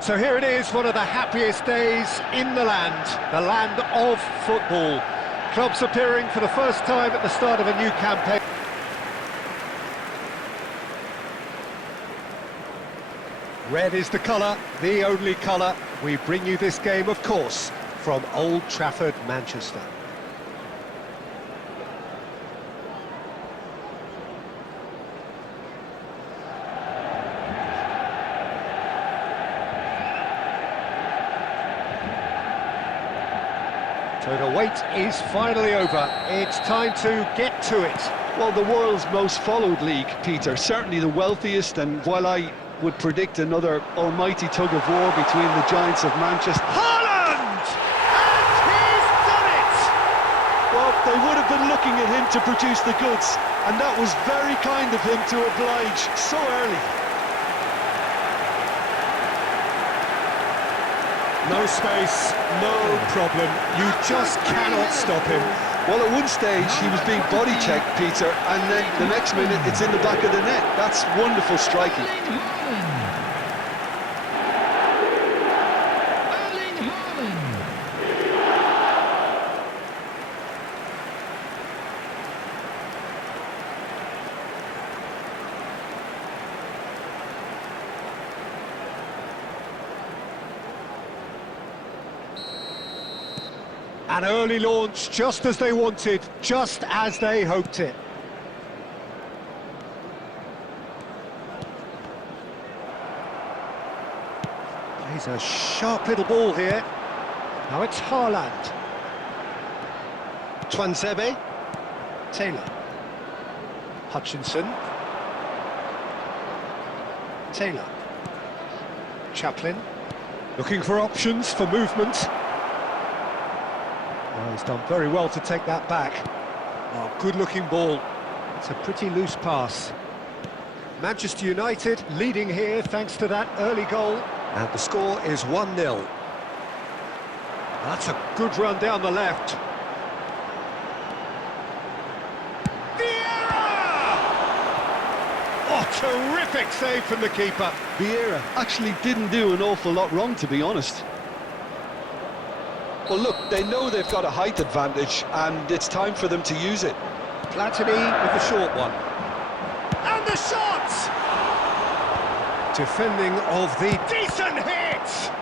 So here it is, one of the happiest days in the land of football. Clubs appearing for the first time at the start of a new campaign. Red is the colour, the only colour. We bring you this game, of course, from Old Trafford, Manchester. So the wait is finally over. It's time to get to it. Well, the world's most followed league, Peter, certainly the wealthiest, and while I would predict another almighty tug-of-war between the giants of Manchester... Haaland! And he's done it! Well, they would have been looking at him to produce the goods, and that was very kind of him to oblige so early. No space, no problem. You just cannot stop him. Well, at one stage, he was being body-checked, Peter, and then the next minute, it's in the back of the net. That's wonderful striking. An early launch, just as they wanted, just as they hoped it. Plays a sharp little ball here. Now it's Haaland. Tuanzebe. Taylor. Hutchinson. Taylor. Chaplin. Looking for options for movement. Well, he's done very well to take that back. Oh, good-looking ball. It's a pretty loose pass. Manchester United leading here thanks to that early goal. And the score is 1-0. That's a good run down the left. Vieira! Oh, terrific save from the keeper. Vieira actually didn't do an awful lot wrong, to be honest. Well, look, they know they've got a height advantage, and it's time for them to use it. Platini with the short one. And the shot! Defending of the decent hit!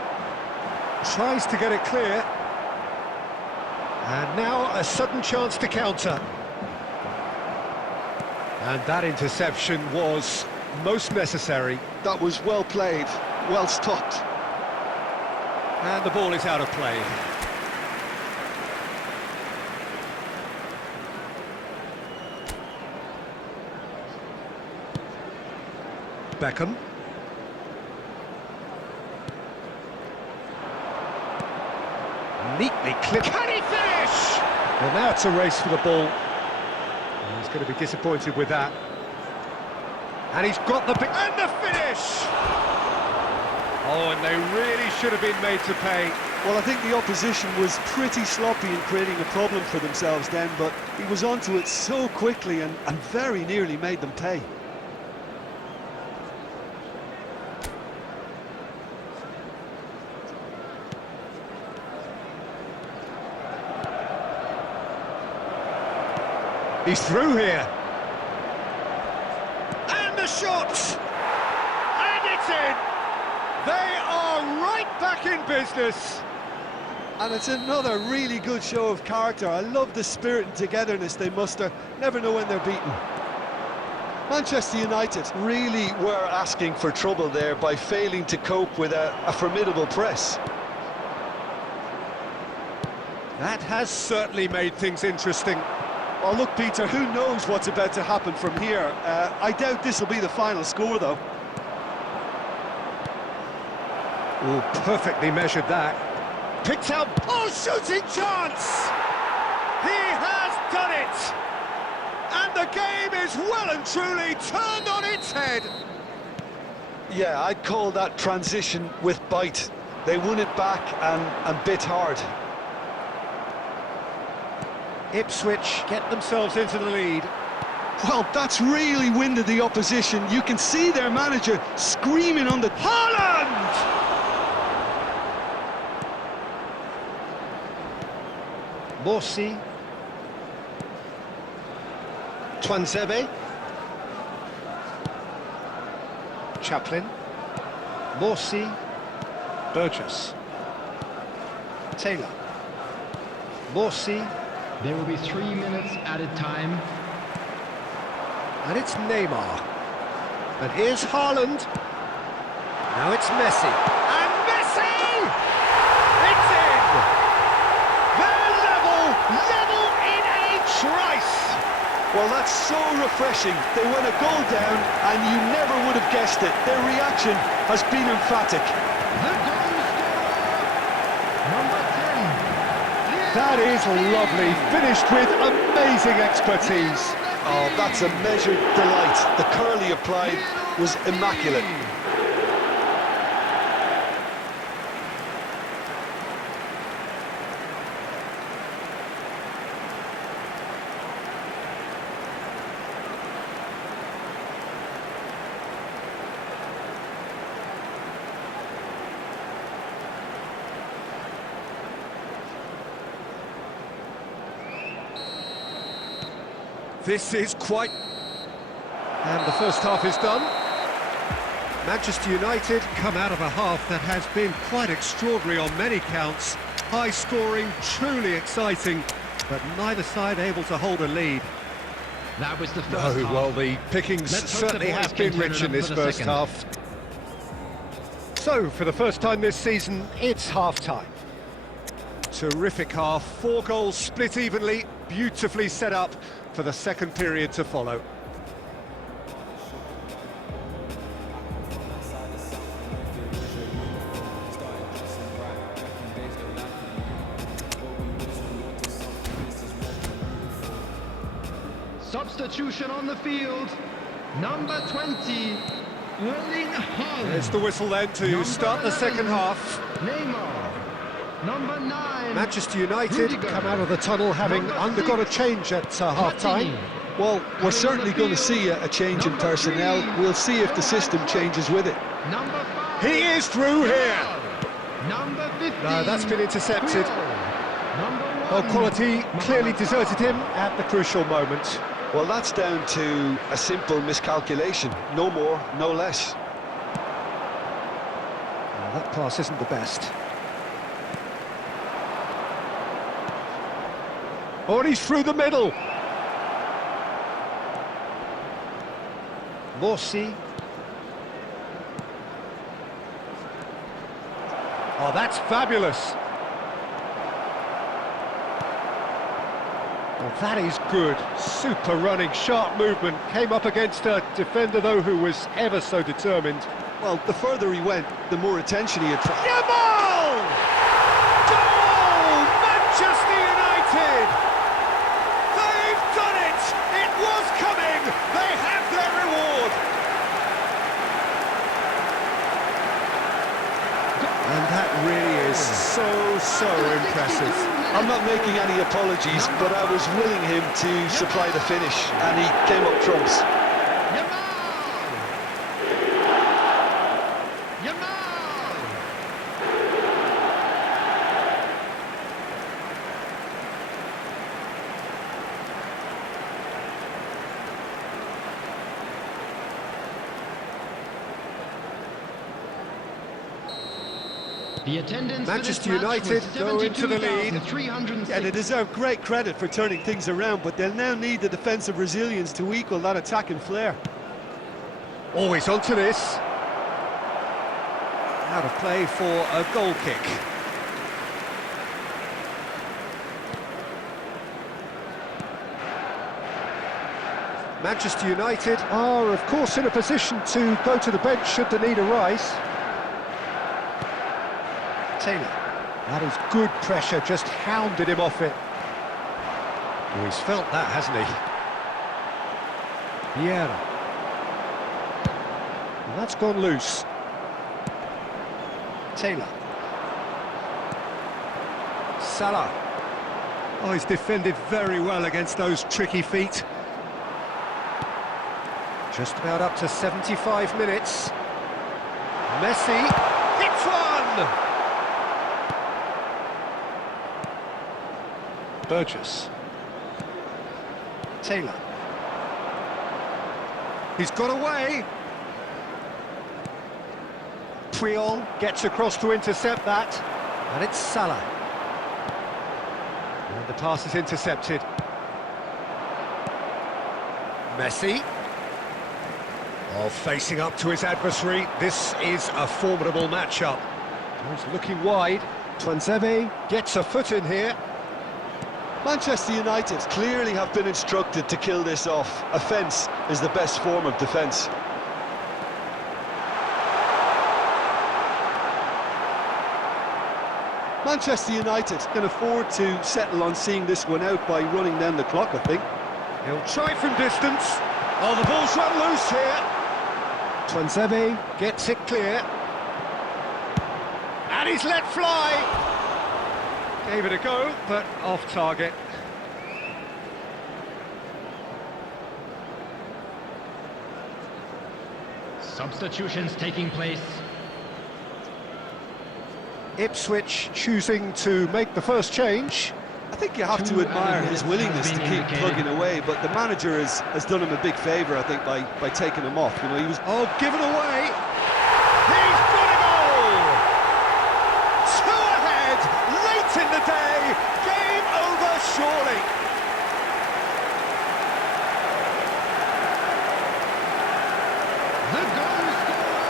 Tries to get it clear. And now a sudden chance to counter. And that interception was most necessary. That was well played, well stopped. And the ball is out of play. Beckham. Neatly clipped. Can he finish? Well, now it's a race for the ball. And he's going to be disappointed with that. And he's got the big... And the finish! Oh, and they really should have been made to pay. Well, I think the opposition was pretty sloppy in creating a problem for themselves then, but he was onto it so quickly and very nearly made them pay. He's through here. And the shot! And it's in! They are right back in business. And it's another really good show of character. I love the spirit and togetherness they muster. Never know when they're beaten. Manchester United really were asking for trouble there by failing to cope with a formidable press. That has certainly made things interesting. Oh, look, Peter, who knows what's about to happen from here? I doubt this will be the final score, though. Oh, perfectly measured that. Picked out. Oh, shooting chance! He has done it! And the game is well and truly turned on its head. Yeah, I'd call that transition with bite. They won it back and bit hard. Ipswich get themselves into the lead. Well, that's really winded the opposition. You can see their manager screaming on the... Haaland! Morsi. Tuanzebe. Chaplin. Morsi. Burgess. Taylor. Morsi. There will be 3 minutes added time. And it's Neymar. And here's Haaland. Now it's Messi. And Messi! It's in! They're level in a trice! Well, that's so refreshing. They went a goal down, and you never would have guessed it. Their reaction has been emphatic. The goal scorer, number 10. That is lovely, finished with amazing expertise. Oh, that's a measured delight. The curl he applied was immaculate. This is quite... And the first half is done. Manchester United come out of a half that has been quite extraordinary on many counts. High scoring, truly exciting, but neither side able to hold a lead. That was the first Oh, half. well, the pickings Let's hope the certainly boys have can been turn it rich up in this for the first second. half. So, for the first time this season, it's half-time. Terrific half, 4 goals split evenly, beautifully set up for the second period to follow. Substitution on the field. Number 20, Erling Haaland. There's the whistle then to Number start the 11, second half. Neymar. Number 9, Manchester United Rudiger. come out of the tunnel having Number undergone a 6, change at half-time. Platini. Well, we're Coming certainly on the going to field, see a change in number personnel. 3, We'll see if the system changes with it. Number 5, He is through here. Number 15, No, that's been intercepted. Puyol. Number 1, Well, quality clearly Mohamed deserted him at the crucial moment. Well, that's down to a simple miscalculation. No more, no less. Well, that pass isn't the best. Oh, and he's through the middle. Morsi. Oh, that's fabulous. Well, that is good. Super running, sharp movement. Came up against a defender, though, who was ever so determined. Well, the further he went, the more attention he attracted. Yamal! Goal! Manchester United! They've done it! It was coming! They have their reward! And that really is so impressive. I'm not making any apologies, but I was willing him to supply the finish, and he came up trumps. The attendance Manchester for this match United was go into the lead. 72,306. And they deserve great credit for turning things around, but they'll now need the defensive resilience to equal that attacking flair. Always onto this. Out of play for a goal kick. Manchester United are, of course, in a position to go to the bench should the need arise. Taylor. That is good pressure, just hounded him off it. Oh, he's felt that, hasn't he? Vieira. And that's gone loose. Taylor. Salah. Oh, he's defended very well against those tricky feet. Just about up to 75 minutes. Messi hits one! Burgess. Taylor. He's got away. Puyol gets across to intercept that. And it's Salah. And the pass is intercepted. Messi. Oh, facing up to his adversary. This is a formidable matchup. He's looking wide. Tuanzebe gets a foot in here. Manchester United clearly have been instructed to kill this off. Offence is the best form of defence. Manchester United can afford to settle on seeing this one out by running down the clock, I think. He'll try from distance. Oh, the ball's run loose here. Tuanzebe gets it clear. And he's let fly. Gave it a go, but off target. Substitutions taking place. Ipswich choosing to make the first change. I think you have to admire his willingness to keep plugging away, but the manager has done him a big favour, I think, by taking him off. You know, he was... Oh, given away. He's got a goal! Two ahead, late in the day. Game over, surely. The goal scorer,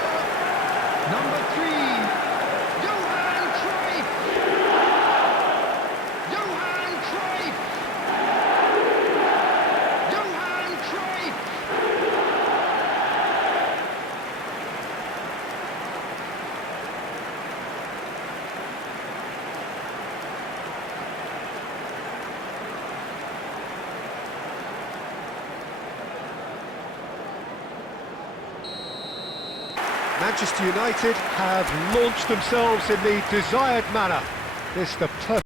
number 3, Johan Cruyff. Johan Cruyff. Johan Cruyff. Manchester United have launched themselves in the desired manner. This the perfect